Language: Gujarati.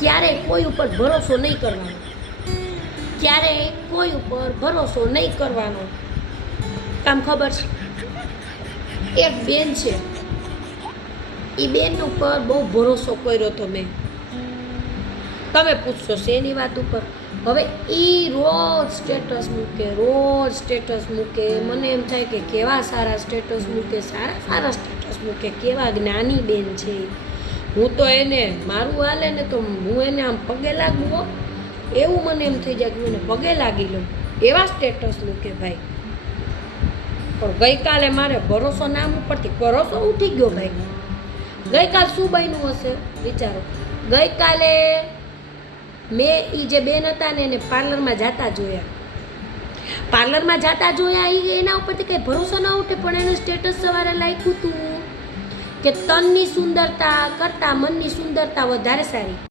ક્યારેય કોઈ ઉપર ભરોસો નહીં કરવાનો, ક્યારેય કોઈ ઉપર ભરોસો નહીં કરવાનો. કામ ખબર છે, એક બેન છે, એ બેન ઉપર બહુ ભરોસો કર્યો હતો મેં. તમે પૂછશો શેની વાત ઉપર? હવે એ રોજ સ્ટેટસ મૂકે, મને એમ થાય કે કેવા સારા સ્ટેટસ મૂકે, સારા સ્ટેટસ મૂકે, કેવા જ્ઞાની બેન છે. હું તો એને મારું હાલે ને તો હું એને આમ પગે લાગું હો, એવું મને એમ થઈ જાય કે હું એને પગે લાગી લઉં, એવા સ્ટેટસ મૂકે ભાઈ. પણ ગઈકાલે મારે ભરોસો નામ ઉપરથી ભરોસો ઉઠી ગયો ભાઈ. ગઈકાલ શું બન્યું હશે વિચારો? ગઈકાલે મેં એ જે બેન હતા ને એને પાર્લરમાં જતા જોયા. એના ઉપરથી કંઈ ભરોસો ના ઉઠે, પણ એનું સ્ટેટસ સવારે લખ્યું હતું કે તનની સુંદરતા કરતાં મનની સુંદરતા વધારે સારી.